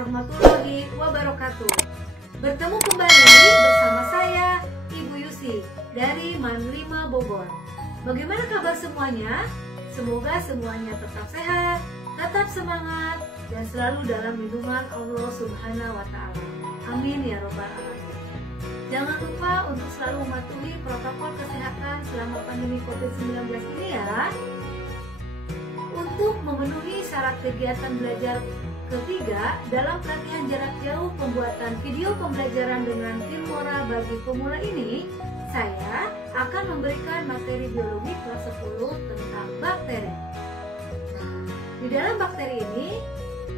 warahmatullahi wabarakatuh. Bertemu kembali bersama saya, Ibu Yusi dari Manlima Bogor. Bagaimana kabar semuanya? Semoga semuanya tetap sehat, tetap semangat, dan selalu dalam lindungan Allah Subhanahu wa Ta'ala. Amin ya Robbal Alamin. Jangan lupa untuk selalu mematuhi protokol kesehatan selama pandemi COVID-19 ini ya. Untuk memenuhi syarat kegiatan belajar ketiga dalam pelatihan jarak jauh pembuatan video pembelajaran dengan Filmora bagi pemula ini, saya akan memberikan materi biologi kelas 10 tentang bakteri. Di dalam bakteri ini,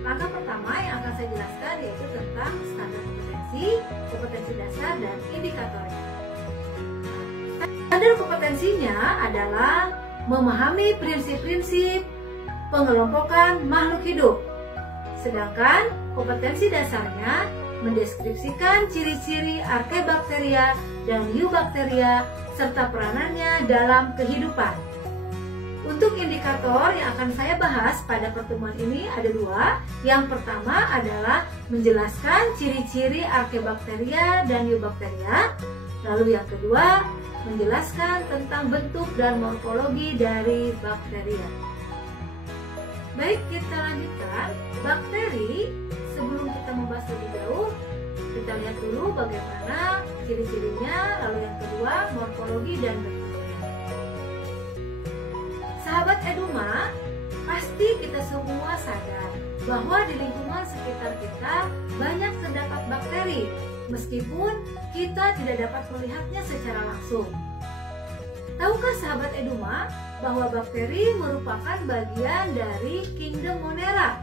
langkah pertama yang akan saya jelaskan yaitu tentang standar kompetensi dasar dan indikatornya. Standar kompetensinya adalah memahami prinsip-prinsip pengelompokan makhluk hidup. Sedangkan kompetensi dasarnya mendeskripsikan ciri-ciri Archaebacteria dan Eubacteria serta peranannya dalam kehidupan. Untuk indikator yang akan saya bahas pada pertemuan ini ada dua. Yang pertama adalah menjelaskan ciri-ciri Archaebacteria dan Eubacteria. Lalu yang kedua menjelaskan tentang bentuk dan morfologi dari bakteria. Baik, kita lanjutkan. Bakteri, sebelum kita membahas lebih jauh, kita lihat dulu bagaimana ciri-cirinya, lalu yang kedua morfologi dan bentuknya. Sahabat Eduma, pasti kita semua sadar bahwa di lingkungan sekitar kita banyak terdapat bakteri, meskipun kita tidak dapat melihatnya secara langsung. Tahukah sahabat Eduma bahwa bakteri merupakan bagian dari Kingdom Monera,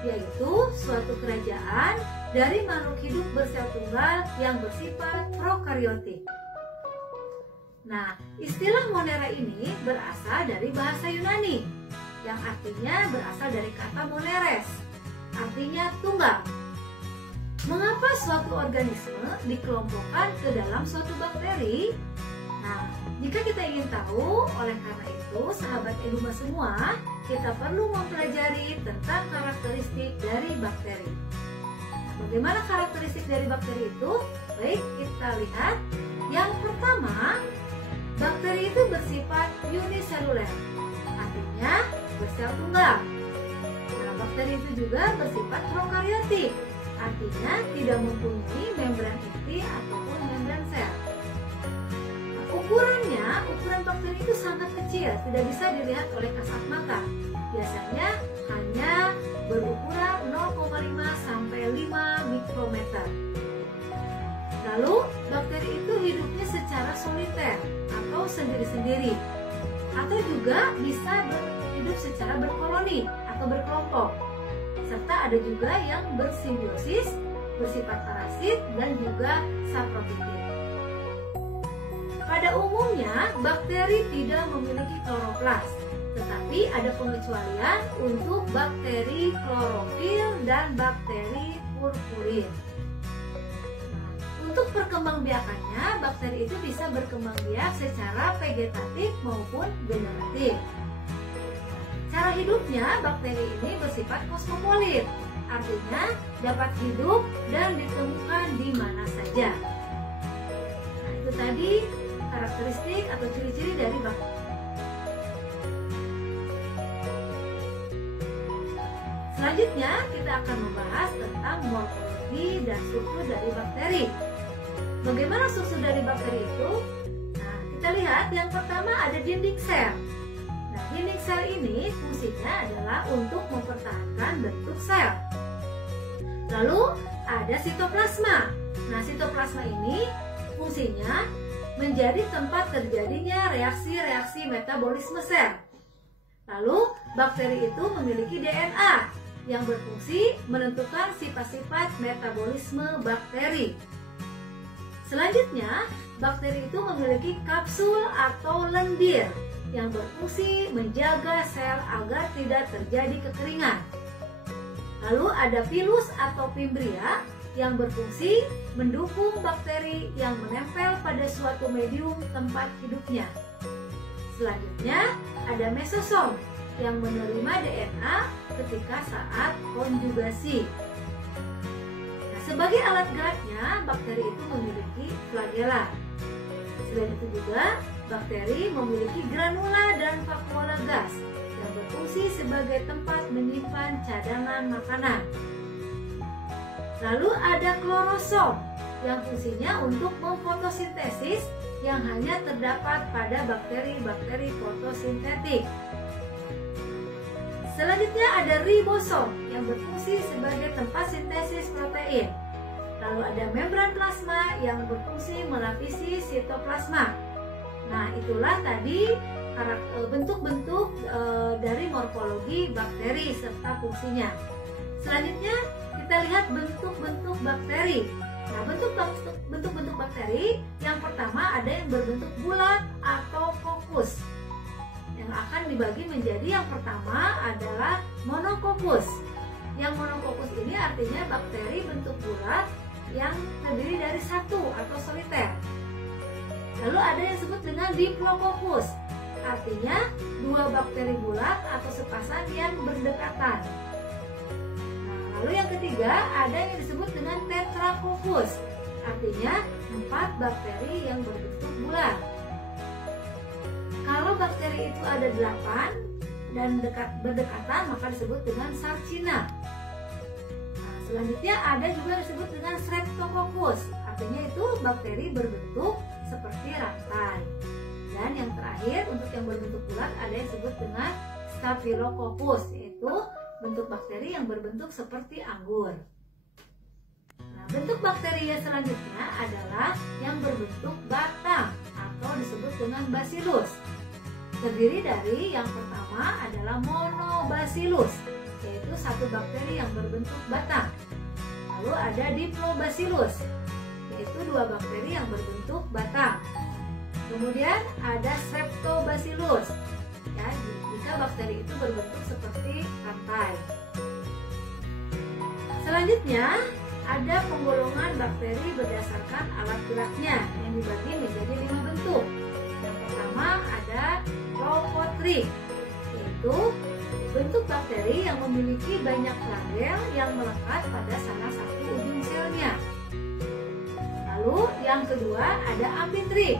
yaitu suatu kerajaan dari makhluk hidup bersel tunggal yang bersifat prokariotik. Nah, istilah Monera ini berasal dari bahasa Yunani, yang artinya berasal dari kata moneres, artinya tunggal. Mengapa suatu organisme dikelompokkan ke dalam suatu bakteri? Nah, jika kita ingin tahu, oleh karena itu, sahabat Eduma semua, kita perlu mempelajari tentang karakteristik dari bakteri. Nah, bagaimana karakteristik dari bakteri itu? Baik, kita lihat. Yang pertama, bakteri itu bersifat uniseluler, artinya bersel tunggal. Nah, bakteri itu juga bersifat prokariotik, artinya tidak mempunyai membran inti ataupun membran sel. Ukuran bakteri itu sangat kecil, tidak bisa dilihat oleh kasat mata. Biasanya hanya berukuran 0,5 sampai 5 mikrometer. Lalu, bakteri itu hidupnya secara soliter atau sendiri-sendiri, atau juga bisa hidup secara berkoloni atau berkelompok. Serta ada juga yang bersimbiosis, bersifat parasit, dan juga saprofitik. Pada umumnya, bakteri tidak memiliki kloroplas, tetapi ada pengecualian untuk bakteri klorofil dan bakteri purpurin. Nah, untuk perkembangbiakannya, bakteri itu bisa berkembang biak secara vegetatif maupun generatif. Cara hidupnya, bakteri ini bersifat kosmopolit, artinya dapat hidup dan ditemukan di mana saja. Nah, itu tadi karakteristik atau ciri-ciri dari bakteri. Selanjutnya kita akan membahas tentang morfologi dan struktur dari bakteri. Bagaimana struktur dari bakteri itu? Nah, kita lihat yang pertama ada dinding sel. Nah, dinding sel ini fungsinya adalah untuk mempertahankan bentuk sel. Lalu ada sitoplasma. Nah, sitoplasma ini fungsinya menjadi tempat terjadinya reaksi-reaksi metabolisme sel. Lalu, bakteri itu memiliki DNA yang berfungsi menentukan sifat-sifat metabolisme bakteri. Selanjutnya, bakteri itu memiliki kapsul atau lendir yang berfungsi menjaga sel agar tidak terjadi kekeringan. Lalu ada pilus atau fimbria yang berfungsi mendukung bakteri yang menempel pada suatu medium tempat hidupnya. Selanjutnya ada mesosom yang menerima DNA ketika saat konjugasi. Sebagai alat geraknya, bakteri itu memiliki flagella. Selain itu juga, bakteri memiliki granula dan vakuola gas yang berfungsi sebagai tempat menyimpan cadangan makanan. Lalu ada klorosom yang fungsinya untuk memfotosintesis yang hanya terdapat pada bakteri-bakteri fotosintetik. Selanjutnya ada ribosom yang berfungsi sebagai tempat sintesis protein. Lalu ada membran plasma yang berfungsi melapisi sitoplasma. Nah, itulah tadi bentuk-bentuk dari morfologi bakteri serta fungsinya. Selanjutnya kita lihat bentuk-bentuk bakteri. Nah, bentuk-bentuk bakteri yang pertama ada yang berbentuk bulat atau kokus. Yang akan dibagi menjadi yang pertama adalah monokokus. Yang monokokus ini artinya bakteri bentuk bulat yang terdiri dari satu atau soliter. Lalu ada yang disebut dengan diplococcus, artinya dua bakteri bulat atau sepasang yang berdekatan. Nah, lalu yang ketiga ada yang disebut dengan tetracoccus, artinya 4 bakteri yang berbentuk bulat. Kalau bakteri itu ada 8 dan berdekatan maka disebut dengan sarcina. Nah, selanjutnya ada juga disebut dengan streptococcus, artinya itu bakteri berbentuk seperti rantai. Dan yang terakhir untuk yang berbentuk bulat ada yang disebut dengan staphylococcus, yaitu bentuk bakteri yang berbentuk seperti anggur. Nah, bentuk bakteri yang selanjutnya adalah yang berbentuk batang atau disebut dengan bacillus. Terdiri dari yang pertama adalah monobacillus, yaitu satu bakteri yang berbentuk batang. Lalu ada diplobacillus, yaitu dua bakteri yang berbentuk batang. Kemudian ada streptobacillus, ya, jika bakteri itu berbentuk seperti rantai. Selanjutnya ada penggolongan bakteri berdasarkan alat geraknya yang dibagi menjadi 5 bentuk. Yang pertama ada Leukotricht, yaitu bentuk bakteri yang memiliki banyak flagel yang melekat pada salah satu ujung selnya. Lalu yang kedua ada Amphitrich,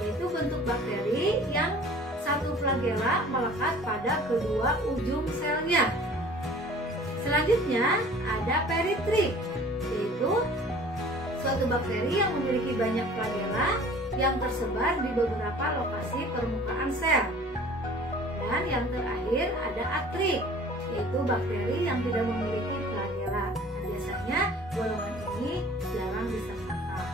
yaitu bentuk bakteri yang satu flagella melekat pada kedua ujung selnya. Selanjutnya ada Peritrich, yaitu suatu bakteri yang memiliki banyak flagella yang tersebar di beberapa lokasi permukaan sel. Dan yang terakhir ada Atrich, yaitu bakteri yang tidak memiliki flagella. Nah, biasanya golongan ini jarang disertakan.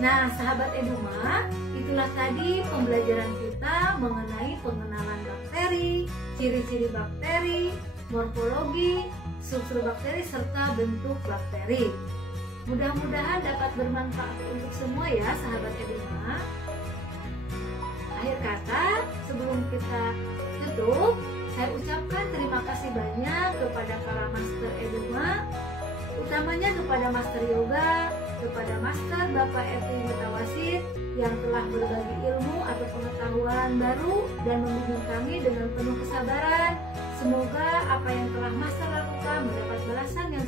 Nah, sahabat Eduma, itulah tadi pembelajaran kita mengenai pengenalan bakteri, ciri-ciri bakteri, morfologi, struktur bakteri, serta bentuk bakteri. Mudah-mudahan dapat bermanfaat untuk semua ya sahabat Eduma. Akhir kata, sebelum kita tutup, saya ucapkan terima kasih banyak kepada para master Eduma, utamanya kepada Master Yoga, kepada Master Bapak Eti Mutawasid yang telah berbagi ilmu atau pengetahuan baru dan membimbing kami dengan penuh kesabaran. Semoga apa yang telah Master lakukan mendapat balasan yang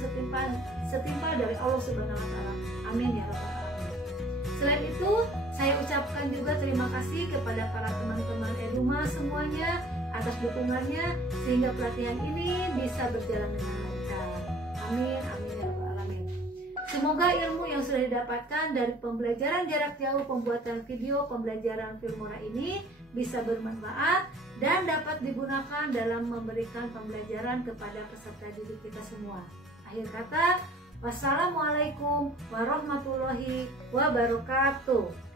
setimpal dari Allah Subhanahu wa Ta'ala. Amin ya Rabbal Alamin. Selain itu, saya ucapkan juga terima kasih kepada para teman-teman Eduma semuanya atas dukungannya sehingga pelatihan ini bisa berjalan dengan lancar. Amin, amin ya Rabbal Alamin. Semoga ilmu yang sudah didapatkan dari pembelajaran jarak jauh pembuatan video pembelajaran Filmora ini bisa bermanfaat dan dapat digunakan dalam memberikan pembelajaran kepada peserta didik kita semua. Akhir kata, wassalamualaikum warahmatullahi wabarakatuh.